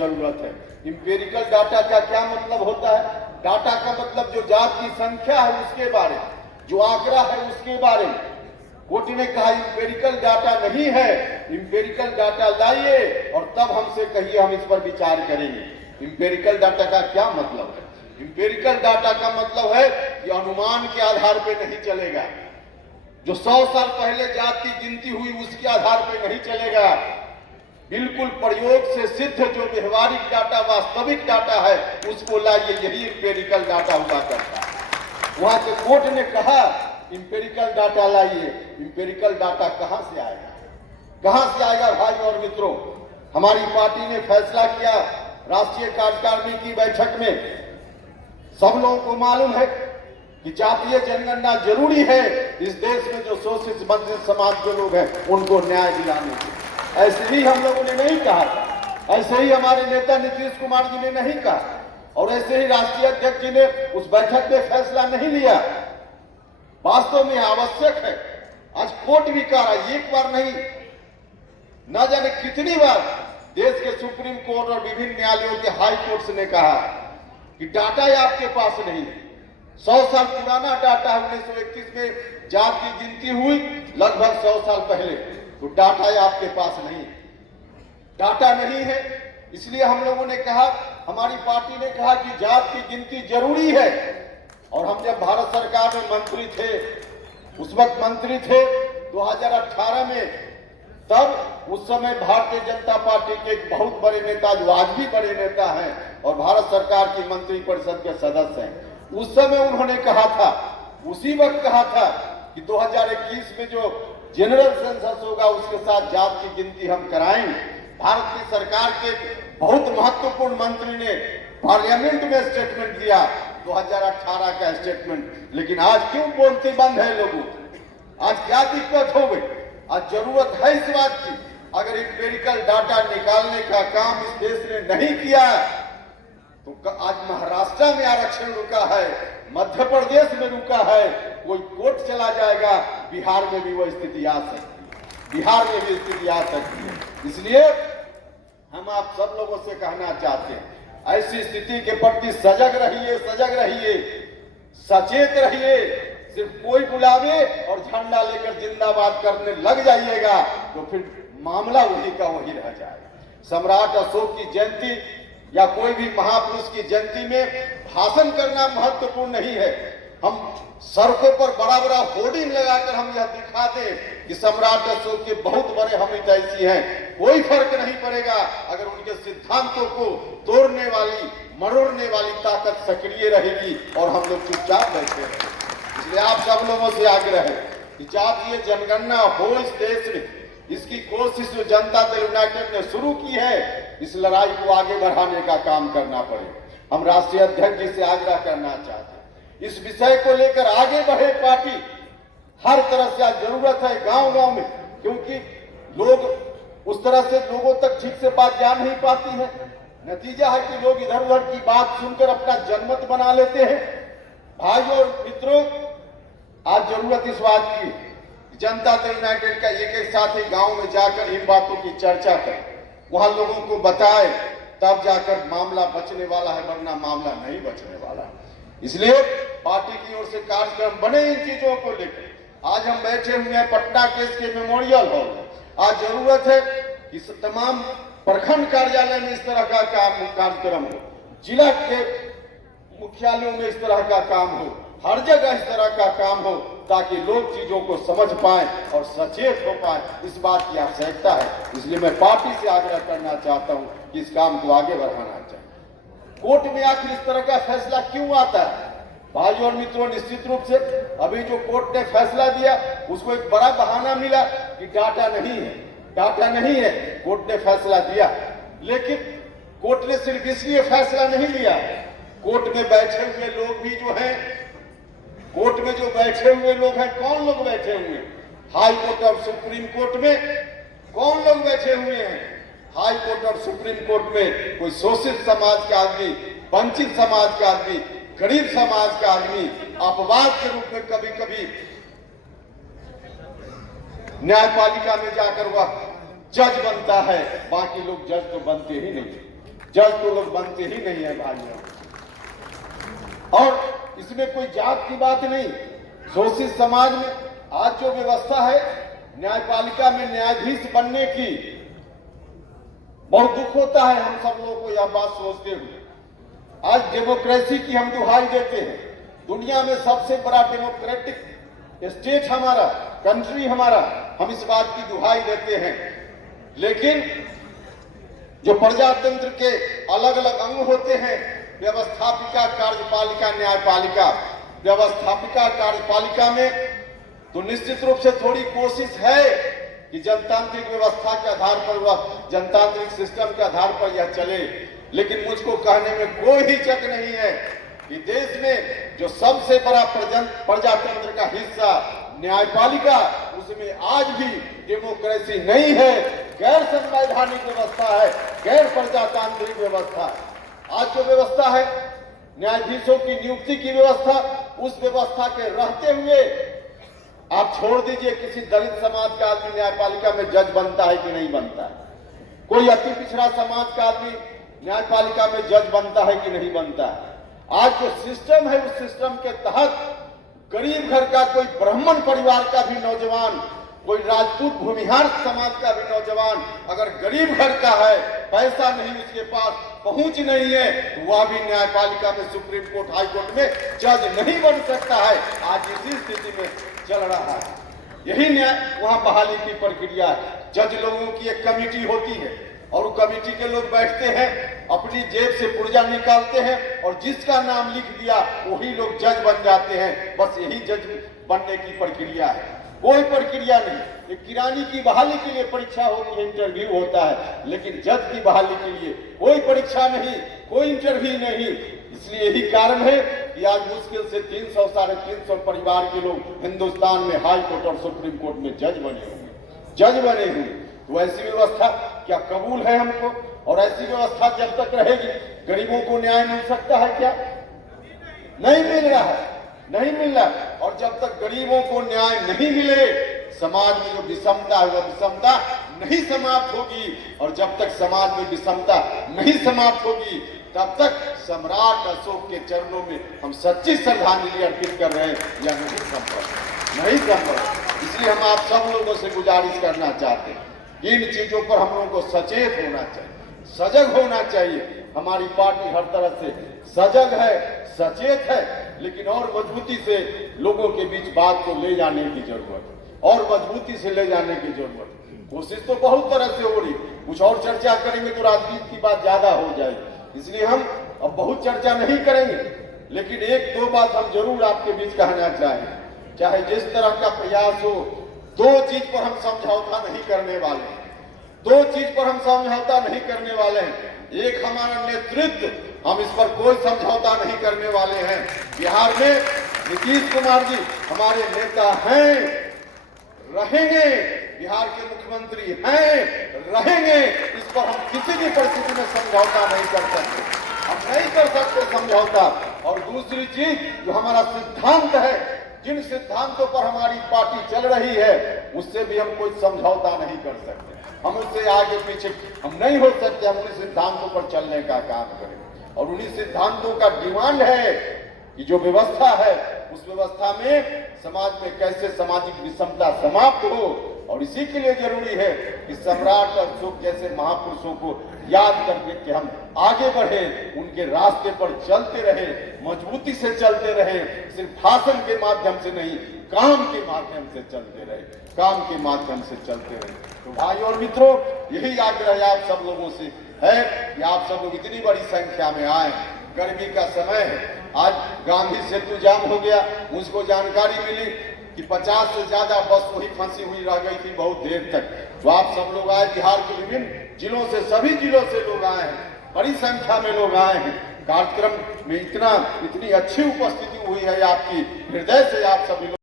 जरूरत है। Empirical data का क्या मतलब होता है? डाटा का मतलब जो जात की संख्या है उसके बारे में, जो आंकड़ा है उसके बारे में। कोर्ट ने कहा इंपेरिकल डाटा नहीं है, इंपेरिकल डाटा लाइए और तब हमसे कहिए, हम इस पर विचार करेंगे। इंपेरिकल डाटा का क्या मतलब है? इंपेरिकल डाटा का मतलब है कि अनुमान के आधार पर नहीं चलेगा, जो 100 साल पहले जात की गिनती हुई उसके आधार पर नहीं चलेगा। बिल्कुल प्रयोग से सिद्ध जो व्यवहारिक डाटा, वास्तविक डाटा है उसको लाइए, यही इंपेरिकल डाटा हुआ करता है। वहां से कोर्ट ने कहा इंपेरिकल डाटा लाइए। इंपेरिकल डाटा कहां से आएगा? कहां से आएगा भाई और मित्रों? हमारी पार्टी ने फैसला किया राष्ट्रीय कार्यकारिणी की बैठक में, सब लोगों को मालूम है कि जातीय जनगणना जरूरी है इस देश में जो शोषित वंचित समाज के लोग हैं उनको न्याय दिलाने के। ऐसे ही हम लोगों ने नहीं कहा, ऐसे ही हमारे नेता नीतीश कुमार जी ने नहीं कहा, और ऐसे ही राष्ट्रीय अध्यक्ष जी ने उस बैठक में फैसला नहीं लिया। वास्तव में आवश्यक है। आज कोर्ट भी कह रहा है, एक बार नहीं, न जाने कितनी बार देश के सुप्रीम कोर्ट और विभिन्न न्यायालयों के हाई कोर्ट ने कहा कि डाटा आपके पास नहीं है। 100 साल पुराना डाटा 1931 में जात की गिनती हुई, लगभग 100 साल पहले, तो डाटा आपके पास नहीं, डाटा नहीं है। इसलिए हम लोगों ने कहा, हमारी पार्टी ने कहा कि जात की गिनती जरूरी है। और हम जब भारत सरकार में मंत्री थे, उस वक्त मंत्री थे 2018 में, तब उस समय भारतीय जनता पार्टी के एक बहुत बड़े नेता, जो आज भी बड़े नेता हैं और भारत सरकार की मंत्री परिषद के सदस्य हैं, उस समय उन्होंने कहा था, उसी वक्त कहा था कि 2021 में जो जनरल सेंसस होगा उसके साथ जात की गिनती हम कराएंगे। भारत की सरकार के बहुत महत्वपूर्ण मंत्री ने पार्लियामेंट में स्टेटमेंट दिया, 2018 का स्टेटमेंट। लेकिन आज क्यों बोलती बंद है लोगों? आज क्या दिक्कत हो गई? आज जरूरत है इस बात की। अगर इंपेरिकल डाटा निकालने का काम इस देश ने नहीं किया तो आज महाराष्ट्र में आरक्षण रुका है, मध्य प्रदेश में रुका है, कोई कोर्ट चला जाएगा, बिहार में भी वो स्थिति आ सकती है, बिहार में भी स्थिति आ सकती है। इसलिए हम आप सब लोगों से कहना चाहते हैं, ऐसी स्थिति के प्रति सजग रहिए, सजग रहिए, सचेत रहिए। सिर्फ कोई बुलावे और झंडा लेकर जिंदाबाद करने लग जाइएगा तो फिर मामला वही का वही रह जाएगा। सम्राट अशोक की जयंती या कोई भी महापुरुष की जयंती में भाषण करना महत्वपूर्ण नहीं है। हम सड़कों पर बड़ा बड़ा होर्डिंग लगाकर हम यह दिखा दें कि सम्राट अशोक के बहुत बड़े हम ऐसी हैं, कोई फर्क नहीं पड़ेगा अगर उनके सिद्धांतों को तोड़ने वाली, मरोड़ने वाली ताकत सक्रिय रहेगी और हम लोग चुपचाप बैठे रहेंगे। इसलिए आप सब लोगों से आग्रह है कि जातीय जनगणना हो इस देश में, इसकी कोशिश जो जनता दल यूनाइटेड ने शुरू की है, इस लड़ाई को आगे बढ़ाने का काम करना पड़ेगा। हम राष्ट्रीय अध्यक्ष जी से आग्रह करना चाहते हैं, इस विषय को लेकर आगे बढ़े पार्टी। हर तरह से आज जरूरत है गांव गांव में, क्योंकि लोग उस तरह से लोगों तक ठीक से बात जा नहीं पाती है। नतीजा है कि लोग इधर उधर की बात सुनकर अपना जनमत बना लेते हैं। भाइयों और मित्रों, आज जरूरत इस बात की, जनता दल यूनाइटेड का एक साथ ही गांव में जाकर इन बातों की चर्चा करें, वहां लोगों को बताए, तब जाकर मामला बचने वाला है, वरना मामला नहीं बचने वाला। इसलिए पार्टी की ओर से कार्यक्रम बने इन चीजों को लेकर। आज हम बैठे हुए हैं पटना केस के मेमोरियल हॉल में। आज जरूरत है कि तमाम प्रखंड कार्यालय में इस तरह का कार्यक्रम हो, जिला के मुख्यालयों में इस तरह का काम हो, हर जगह इस तरह का काम हो, ताकि लोग चीजों को समझ पाए और सचेत हो पाए। इस बात की आवश्यकता है। इसलिए मैं पार्टी से आग्रह करना चाहता हूं कि इस काम को आगे बढ़ाना चाहिए। कोर्ट में आखिर इस तरह का फैसला क्यों आता है? भाइयों और मित्रों, निश्चित रूप से अभी जो कोर्ट ने फैसला दिया उसको एक बड़ा बहाना मिला कि डाटा नहीं है, डाटा नहीं है। कोर्ट ने फैसला दिया, लेकिन कोर्ट ने सिर्फ इसलिए फैसला नहीं लिया, कोर्ट में बैठे हुए लोग भी जो हैं, कोर्ट में जो बैठे हुए लोग हैं, कौन लोग बैठे हुए हैं? हाई कोर्ट और सुप्रीम कोर्ट में कौन लोग बैठे हुए हैं? हाई कोर्ट और सुप्रीम कोर्ट में कोई शोषित समाज का आदमी, वंचित समाज का आदमी, गरीब समाज का आदमी अपवाद के रूप में कभी कभी न्यायपालिका में जाकर वह जज बनता है, बाकी लोग जज तो बनते ही नहीं। जज तो लोग बनते ही नहीं है भाइयों। और इसमें कोई जात की बात नहीं। शोषित समाज में आज जो व्यवस्था है न्यायपालिका में न्यायाधीश बनने की, बहुत दुख होता है हम सब लोगों को यह बात सोचते हुए। आज डेमोक्रेसी की हम दुहाई देते हैं। दुनिया में सबसे बड़ा डेमोक्रेटिक स्टेट हमारा, कंट्री हमारा, हम इस बात की दुहाई देते हैं। लेकिन जो प्रजातंत्र के अलग अलग अंग होते हैं, व्यवस्थापिका, कार्यपालिका, न्यायपालिका, व्यवस्थापिका कार्यपालिका में तो निश्चित रूप से थोड़ी कोशिश है कि जनतांत्रिक व्यवस्था के आधार पर, वह जनतांत्रिक सिस्टम के आधार पर यह चले। लेकिन मुझको कहने में कोई हिचक नहीं है कि देश में जो सबसे बड़ा प्रजातंत्र का हिस्सा न्यायपालिका, उसमें आज भी डेमोक्रेसी नहीं है, गैर संवैधानिक व्यवस्था है, गैर प्रजातांत्रिक व्यवस्था है। आज जो व्यवस्था है न्यायाधीशों की नियुक्ति की व्यवस्था, उस व्यवस्था के रहते हुए आप छोड़ दीजिए किसी दलित समाज का आदमी न्यायपालिका में जज बनता है कि नहीं बनता है, कोई अति पिछड़ा समाज का आदमी न्यायपालिका में जज बनता है कि नहीं बनता है। आज जो सिस्टम है उस सिस्टम के तहत गरीब घर का कोई ब्राह्मण परिवार का भी नौजवान, कोई राजपूत भूमिहार समाज का भी नौजवान अगर गरीब घर का है, पैसा नहीं, उसके पास पहुंच नहीं है, तो वह भी न्यायपालिका में, सुप्रीम कोर्ट, हाई कोर्ट में जज नहीं बन सकता है। आज इसी स्थिति में चल रहा है। यही न्याय वहां बहाली की प्रक्रिया है। जज लोगों की एक कमेटी होती है और वो कमेटी के लोग बैठते हैं, अपनी जेब से पुर्जा निकालते हैं और जिसका नाम लिख दिया वही लोग जज बन जाते हैं। बस यही जज बनने की प्रक्रिया है, कोई प्रक्रिया नहीं। एक किरानी की बहाली के लिए परीक्षा होती है, इंटरव्यू होता है, लेकिन जज की बहाली के लिए कोई परीक्षा नहीं, कोई इंटरव्यू नहीं। इसलिए यही कारण है कि आज मुश्किल से 300 साढ़े 300 परिवार के लोग हिंदुस्तान में हाई कोर्ट और सुप्रीम कोर्ट में जज बने हुए। तो ऐसी व्यवस्था क्या कबूल है हमको? और ऐसी व्यवस्था जब तक रहेगी गरीबों को न्याय मिल सकता है क्या? नहीं मिल रहा है, नहीं मिल रहा है। और जब तक गरीबों को न्याय नहीं मिले, समाज में जो विषमता है वह विषमता नहीं समाप्त होगी। और जब तक समाज में विषमता नहीं समाप्त होगी, तब तक सम्राट अशोक के चरणों में हम सच्ची श्रद्धांजलि अर्पित कर रहे हैं। यह नहीं संभव। इसलिए हम आप सब लोगों से गुजारिश करना चाहते हैं, इन चीजों पर हम लोगों को सचेत होना चाहिए, सजग होना चाहिए। हमारी पार्टी हर तरह से सजग है, सचेत है, लेकिन और मजबूती से लोगों के बीच बात को ले जाने की जरूरत है, और मजबूती से ले जाने की जरूरत है। कोशिश तो बहुत तरह से हो रही, कुछ और चर्चा करेंगे तो राजनीति की बात ज्यादा हो जाएगी, इसलिए हम अब बहुत चर्चा नहीं करेंगे। लेकिन एक दो बात हम जरूर आपके बीच कहना चाहेंगे। चाहे जिस तरह का प्रयास हो, दो चीज पर हम समझौता नहीं करने वाले हैं, दो चीज पर हम समझौता नहीं करने वाले हैं। एक हमारा नेतृत्व, हम इस पर कोई समझौता नहीं करने वाले हैं। बिहार में नीतीश कुमार जी हमारे नेता हैं, रहेंगे, बिहार के मुख्यमंत्री हैं, रहेंगे। इस पर हम किसी भी परिस्थिति में समझौता नहीं कर सकते, हम नहीं कर सकते समझौता। और दूसरी चीज जो हमारा सिद्धांत है, जिन सिद्धांतों पर हमारी पार्टी चल रही है, उससे भी हम कोई समझौता नहीं कर सकते। हम उससे आगे पीछे हम नहीं हो सकते। हम उन्हीं सिद्धांतों पर चलने का काम करें और उन्हीं सिद्धांतों का डिमांड है कि जो व्यवस्था है उस व्यवस्था में समाज में कैसे सामाजिक विषमता समाप्त हो। और इसी के लिए जरूरी है कि सम्राट अशोक जैसे महापुरुषों को याद करके हम आगे बढ़े, उनके रास्ते पर चलते रहे, मजबूती से चलते रहे, सिर्फ भाषण के माध्यम से नहीं, काम के माध्यम से चलते रहे, काम के माध्यम से चलते रहे। तो भाई और मित्रों, यही आग्रह आप सब लोगों से है कि आप सब लोग इतनी बड़ी संख्या में आए। गर्मी का समय है, आज गांधी सेतु जाम हो गया, मुझको जानकारी मिली कि 50 से ज्यादा बस वही फंसी हुई रह गई थी बहुत देर तक। तो आप सब लोग आए, बिहार के विभिन्न जिलों से, सभी जिलों से लोग आए हैं, बड़ी संख्या में लोग आए हैं। कार्यक्रम में इतनी अच्छी उपस्थिति हुई है आपकी, हृदय से आप सभी लोग